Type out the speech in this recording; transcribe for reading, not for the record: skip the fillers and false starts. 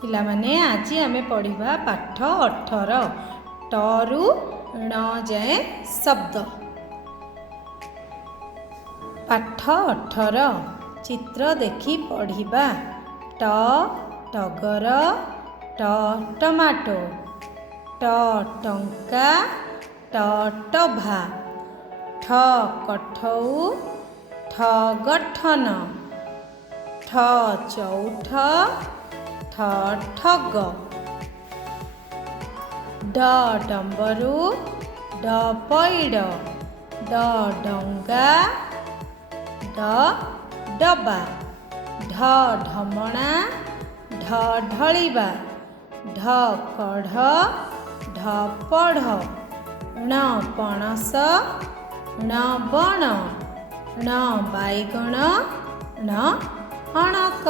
ପିଲାମାନେ ଆଜି ଆମେ ପଢ଼ିବା ପାଠ 18 ଟରୁ ଣ ଯାଏ ଶବ୍ଦ। ପାଠ 18 ଚିତ୍ର ଦେଖି ପଢ଼ିବା। ଟ ଟଗର, ଟ ଟମାଟୋ, ଟ ଟଙ୍କା, ଟ ଟଭା, ଠ କଠଉ, ଠ ଗଠନ, ଠ ଚଉଠ, ଠ ଠଗ, ଡ ଡମ୍ବରୁ, ଡ ପଇଡ଼, ଡ ଡଙ୍ଗା, ଡ ଡବା, ଢ ଢମଣା, ଢ ଢଳିବା, ଢ କଢ଼, ଢ ପଢ଼, ଣ ପଣସ, ଣ ବଣ, ଣ ବାଇଗଣ, ଣ ଅଣକ।